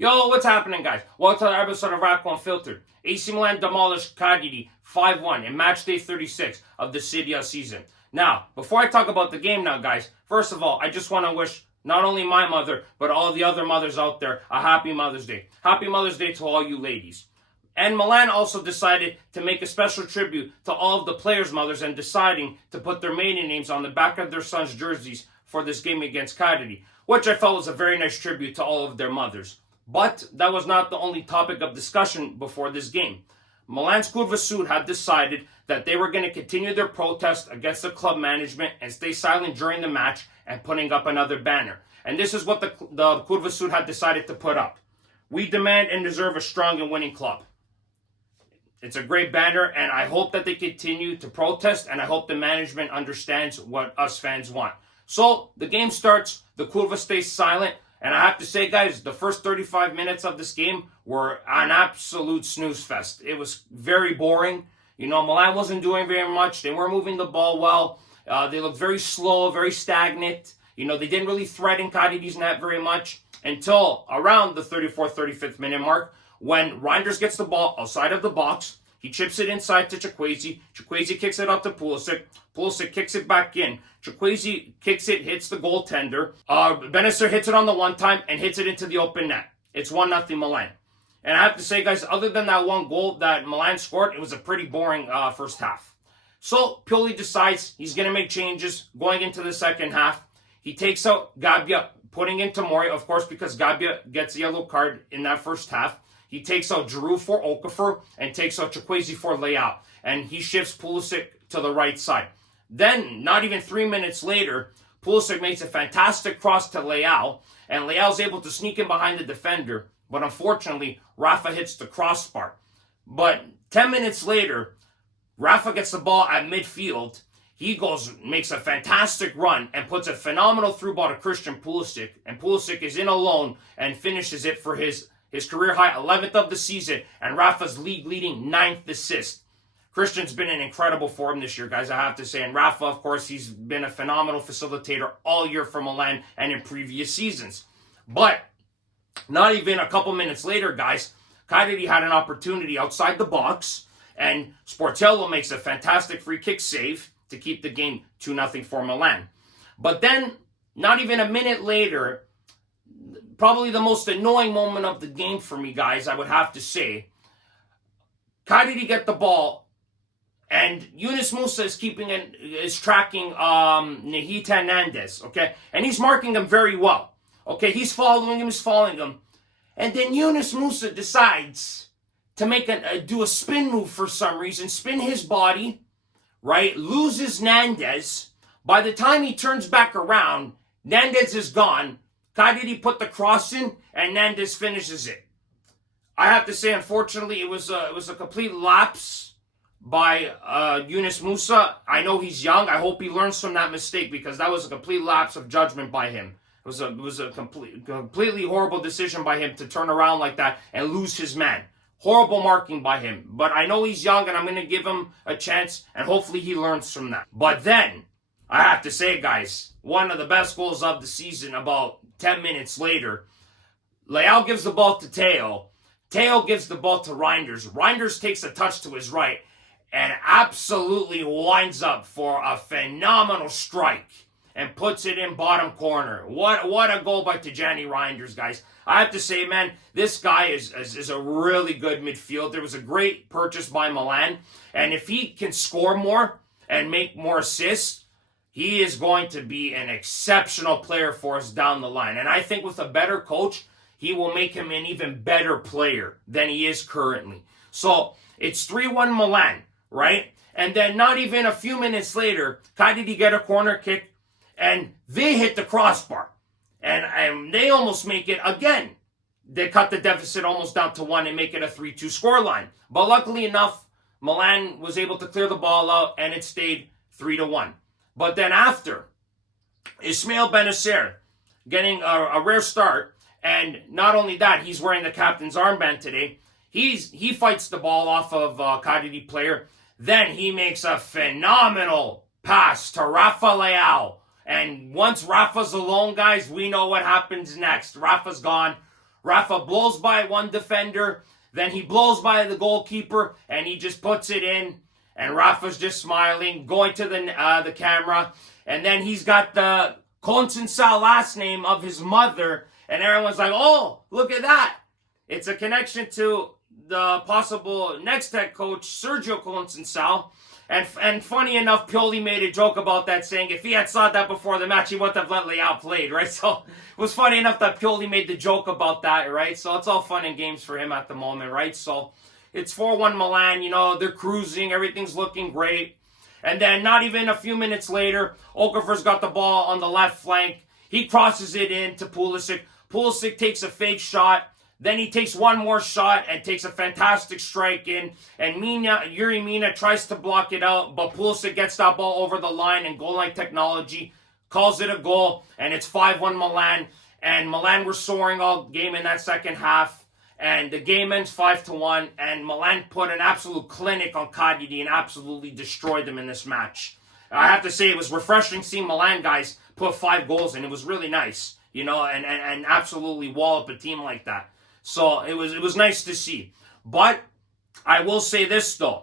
Yo, what's happening, guys? Welcome to another episode of Radical Unfiltered. AC Milan demolished Cagliari 5-1 in match day 36 of the Serie A season. Now, before I talk about the game now, guys, first of all, I just want to wish not only my mother, but all the other mothers out there a happy Mother's Day. Happy Mother's Day to all you ladies. And Milan also decided to make a special tribute to all of the players' mothers and deciding to put their maiden names on the back of their sons' jerseys for this game against Cagliari, which I felt was a very nice tribute to all of their mothers. But that was not the only topic of discussion before this game. Milan's Curva Sud had decided that they were going to continue their protest against the club management and stay silent during the match and putting up another banner. And this is what the Curva Sud had decided to put up. We demand and deserve a strong and winning club. It's a great banner, and I hope that they continue to protest, and I hope the management understands what us fans want. So the game starts, the Curva stays silent, and I have to say, guys, the first 35 minutes of this game were an absolute snooze fest. It was very boring. You know, Milan wasn't doing very much. They weren't moving the ball well. They looked very slow, very stagnant. You know, they didn't really threaten Cagliari's net very much until around the 34th, 35th minute mark when Reinders gets the ball outside of the box. He chips it inside to Chukwueze. Chukwueze kicks it up to Pulisic. Pulisic kicks it back in. Chukwueze kicks it, hits the goaltender. Benacer hits it on the one time and hits it into the open net. It's 1-0 Milan. And I have to say, guys, other than that one goal that Milan scored, it was a pretty boring first half. So Pioli decides he's going to make changes going into the second half. He takes out Gabbia, putting in Tomori, of course, because Gabbia gets a yellow card in that first half. He takes out Giroud for Okafor and takes out Chukwueze for Leao. And he shifts Pulisic to the right side. Then, not even 3 minutes later, Pulisic makes a fantastic cross to Leao. And Leao's able to sneak in behind the defender. But unfortunately, Rafa hits the crossbar. But 10 minutes later, Rafa gets the ball at midfield. He makes a fantastic run and puts a phenomenal through ball to Christian Pulisic. And Pulisic is in alone and finishes it for his career high 11th of the season and Rafa's league-leading 9th assist. Christian's been in incredible form this year, guys, I have to say. And Rafa, of course, he's been a phenomenal facilitator all year for Milan and in previous seasons. But not even a couple minutes later, guys, Cagliari had an opportunity outside the box, and Sportello makes a fantastic free kick save to keep the game 2-0 for Milan. But then, not even a minute later, probably the most annoying moment of the game for me, guys, I would have to say, Cagliari get the ball, and Yunus Musa is tracking Nahita Hernandez, okay? And he's marking him very well, okay? He's following him, and then Yunus Musa decides to do a spin move for some reason, spin his body, right? Loses Nandez. By the time he turns back around, Nandez is gone. Cagliari put the cross in, and Nandez finishes it. I have to say, unfortunately, it was a complete lapse by Yunus Musa. I know he's young. I hope he learns from that mistake because that was a complete lapse of judgment by him. It was a completely horrible decision by him to turn around like that and lose his man. Horrible marking by him. But I know he's young, and I'm going to give him a chance, and hopefully he learns from that. But then, I have to say, guys, one of the best goals of the season about 10 minutes later, Leao gives the ball to Teo. Teo gives the ball to Reinders. Reinders takes a touch to his right and absolutely winds up for a phenomenal strike and puts it in bottom corner. What a goal by Tijani Reinders, guys. I have to say, man, this guy is a really good midfielder. It was a great purchase by Milan. And if he can score more and make more assists, he is going to be an exceptional player for us down the line. And I think with a better coach, he will make him an even better player than he is currently. So it's 3-1 Milan, right? And then not even a few minutes later, Cagliari get a corner kick, and they hit the crossbar. And they almost make it again. They cut the deficit almost down to 1 and make it a 3-2 scoreline. But luckily enough, Milan was able to clear the ball out, and it stayed 3-1. But then after, Ismail Benacer getting a rare start, and not only that, he's wearing the captain's armband today. He fights the ball off of Cagliari player. Then he makes a phenomenal pass to Rafa Leao. And once Rafa's alone, guys, we know what happens next. Rafa's gone. Rafa blows by one defender, then he blows by the goalkeeper, and he just puts it in. And Rafa's just smiling, going to the camera. And then he's got the Consensal last name of his mother. And everyone's like, oh, look at that. It's a connection to the possible next head coach, Sergio Consensal. And funny enough, Pioli made a joke about that, saying if he had saw that before the match, he wouldn't have let Leao played, right? So it was funny enough that Pioli made the joke about that, right? So it's all fun and games for him at the moment, right? So it's 4-1 Milan, you know, they're cruising, everything's looking great. And then not even a few minutes later, Okafor's got the ball on the left flank. He crosses it in to Pulisic. Pulisic takes a fake shot. Then he takes one more shot and takes a fantastic strike in. And Yuri Mina tries to block it out, but Pulisic gets that ball over the line, and goal line technology calls it a goal. And it's 5-1 Milan. And Milan were soaring all game in that second half. And the game ends 5-1. And Milan put an absolute clinic on Cagliari and absolutely destroyed them in this match. I have to say, it was refreshing seeing Milan guys put 5 goals in. It was really nice, you know, and absolutely wall up a team like that. So it was nice to see. But I will say this, though.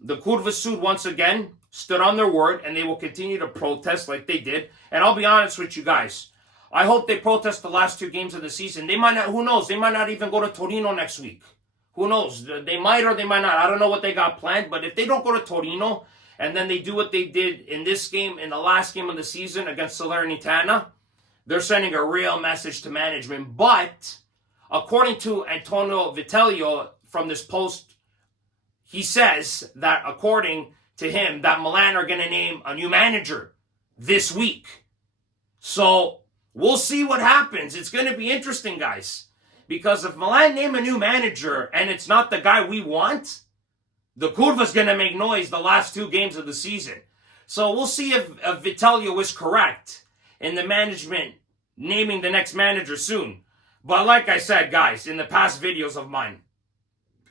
The Curva Sud, once again, stood on their word, and they will continue to protest like they did. And I'll be honest with you guys. I hope they protest the last 2 games of the season. They might not, who knows? They might not even go to Torino next week. Who knows? They might or they might not. I don't know what they got planned. But if they don't go to Torino, and then they do what they did in this game, in the last game of the season against Salernitana, they're sending a real message to management. But according to Antonio Vitello from this post, he says that according to him, that Milan are going to name a new manager this week. So we'll see what happens. It's going to be interesting, guys. Because if Milan name a new manager and it's not the guy we want, the Curva's going to make noise the last 2 games of the season. So we'll see if Vitello is correct in the management naming the next manager soon. But like I said, guys, in the past videos of mine,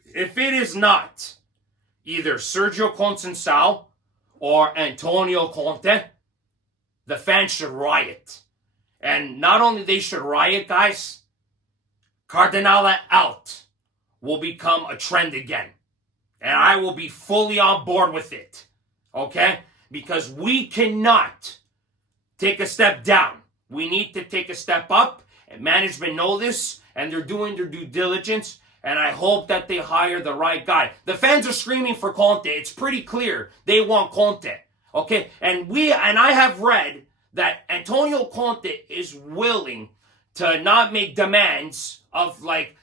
if it is not either Sergio Consensal or Antonio Conte, the fans should riot. And not only they should riot, guys, Cardinale out will become a trend again. And I will be fully on board with it. Okay? Because we cannot take a step down. We need to take a step up. And management know this, and they're doing their due diligence, and I hope that they hire the right guy. The fans are screaming for Conte. It's pretty clear they want Conte. Okay? And I have read that Antonio Conte is willing to not make demands of like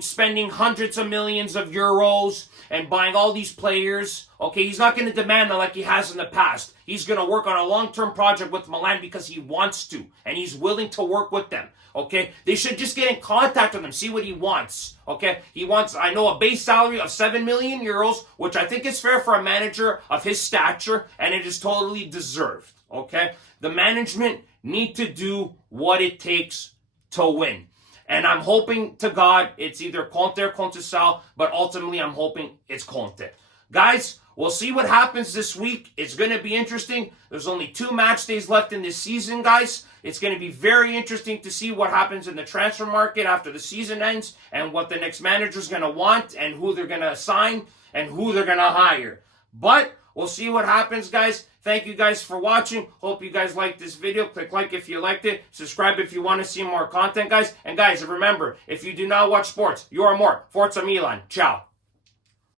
spending hundreds of millions of euros and buying all these players. Okay, he's not going to demand that like he has in the past. He's going to work on a long-term project with Milan because he wants to, and he's willing to work with them. Okay, they should just get in contact with him, see what he wants. Okay, he wants, I know, a base salary of 7 million euros, which I think is fair for a manager of his stature, and it is totally deserved. Okay, the management need to do what it takes to win. And I'm hoping to God it's either Conte or Consensal, but ultimately I'm hoping it's Conte. Guys, we'll see what happens this week. It's going to be interesting. There's only 2 match days left in this season, guys. It's going to be very interesting to see what happens in the transfer market after the season ends and what the next manager is going to want and who they're going to assign and who they're going to hire. But we'll see what happens, guys. Thank you guys for watching. Hope you guys liked this video. Click like if you liked it. Subscribe if you want to see more content, guys. And guys, remember, if you do not watch sports, you are more. Forza Milan. Ciao.